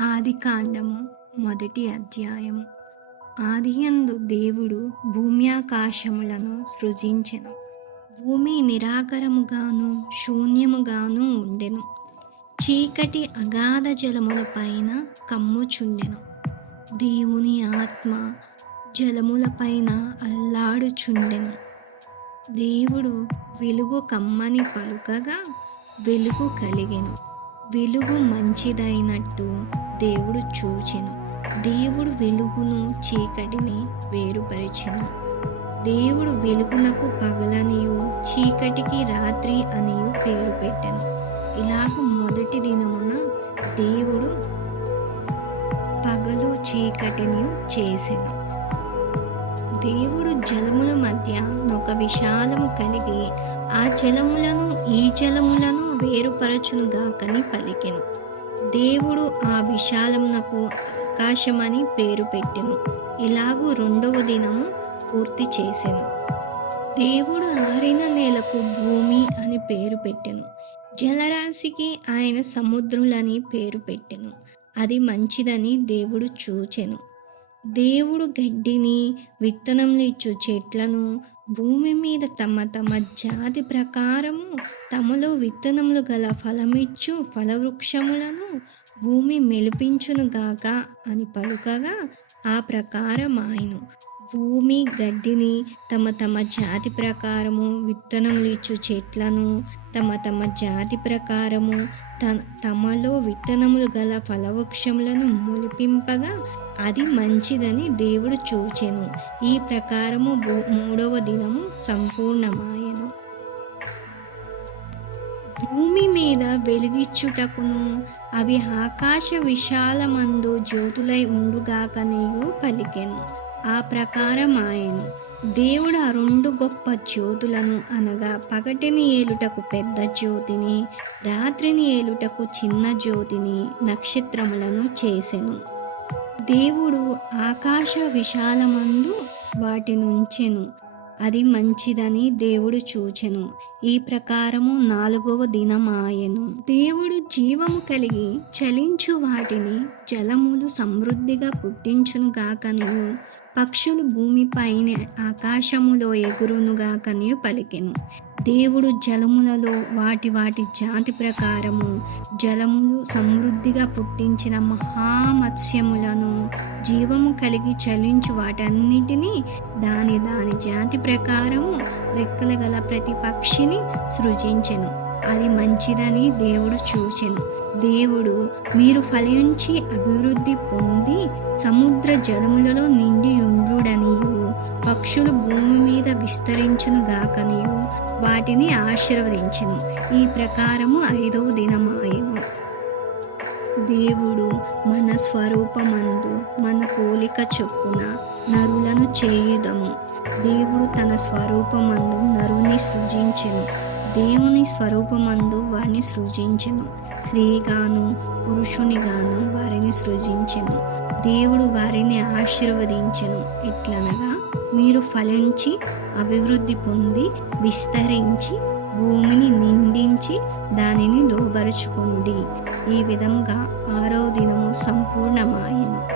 ఆదికాండము మొదటి అధ్యాయము. ఆదియందు దేవుడు భూమ్యాకాశములను సృజించెను. భూమి నిరాకారముగాను శూన్యముగాను ఉండెను. చీకటి అగాధ జలముల పైన కమ్ముచుండెను. దేవుని ఆత్మ జలముల పైన అల్లాడుచుండెను. దేవుడు వెలుగు కమ్మని పలుకగా వెలుగు కలిగెను. వెలుగు మంచిదైనట్టు దేవుడు చూచెను. దేవుడు వెలుగును చీకటిని వేరుపరిచెను. దేవుడు వెలుగునకు పగలనియు చీకటికి రాత్రి అనియు పేరు పెట్టెను. ఇలాగ మొదటి దినమున దేవుడు పగలు చీకటిని చేసెను. దేవుడు జలముల మధ్య ఒక విశాలము కలిగి ఆ జలములను ఈ జలములను వేరుపరచునుగాకని పలికెను. దేవుడు ఆ విశాలమునకు ఆకాశమని పేరు పెట్టెను. ఇలాగూ రెండవ దినము పూర్తి చేసెను. దేవుడు ఆరిన నేలకు భూమి అని పేరు పెట్టెను. జలరాశికి ఆయన సముద్రులని పేరు పెట్టెను. అది మంచిదని దేవుడు చూచెను. దేవుడు గడ్డిని విత్తనములు ఇచ్చు చెట్లను భూమి మీద తమ తమ జాతి ప్రకారము తమలో విత్తనములు గల ఫలమిచ్చు ఫలవృక్షములను భూమి మెలిపించునుగాక అని పలుకగా ఆ ప్రకారం ఆయను. భూమి గడ్డిని తమ తమ జాతి ప్రకారము విత్తనములు ఇచ్చు చెట్లను తమ తమ జాతి ప్రకారము తమలో విత్తనములు గల ఫలవృక్షములను మొలిపింపగా అది మంచిదని దేవుడు చూచెను. ఈ ప్రకారము మూడవ దినము సంపూర్ణమాయెను. భూమి మీద వెలుగిచ్చుటకును అవి ఆకాశ విశాలమందు జ్యోతులై ఉండుగాకనియు పలికెను. ఆ ప్రకారం ఆయను. దేవుడు ఆ రెండు గొప్ప జ్యోతులను అనగా పగటిని ఏలుటకు పెద్ద జ్యోతిని రాత్రిని ఏలుటకు చిన్న జ్యోతిని నక్షత్రములను చేసెను. దేవుడు ఆకాశ విశాలమందు వాటినుంచెను. అది మంచిదని దేవుడు చూచెను. ఈ ప్రకారము నాలుగవ దినమాయెను. దేవుడు జీవము కలిగి చలించు వాటిని జలములు సమృద్ధిగా పుట్టించునుగాకనియు పక్షులు భూమిపైన ఆకాశములో ఎగురునుగాకనియు పలికెను. దేవుడు జలములలో వాటి వాటి జాతి ప్రకారము జలములు సమృద్ధిగా పుట్టించిన మహామత్స్యములను జీవము కలిగి చలించు వాటన్నిటినీ దాని దాని జాతి ప్రకారము రెక్కల గల ప్రతి పక్షిని సృజించెను. అది మంచిదని దేవుడు చూచెను. దేవుడు మీరు ఫలించి అభివృద్ధి పొంది సముద్ర జలములలో నిండి ఉండుడనియు పక్షులు భూమి మీద విస్తరించునుగాకనియు వాటిని ఆశీర్వదించెను. ఈ ప్రకారము ఐదవ దినమాయెను. దేవుడు మన స్వరూపమందు మన పోలిక చొప్పున నరులను చేయుదము. దేవుడు తన స్వరూపమందు నరుని సృజించెను. దేవుని స్వరూపమందు వారిని సృజించెను. స్త్రీగాను పురుషునిగాను వారిని సృజించెను. దేవుడు వారిని ఆశీర్వదించెను. ఎట్లనగా మీరు ఫలించి అభివృద్ధి పొంది విస్తరించి భూమిని నిండించి దానిని లోబరుచుకోండి. ఈ విధంగా ఆరో దినము సంపూర్ణమాయెను.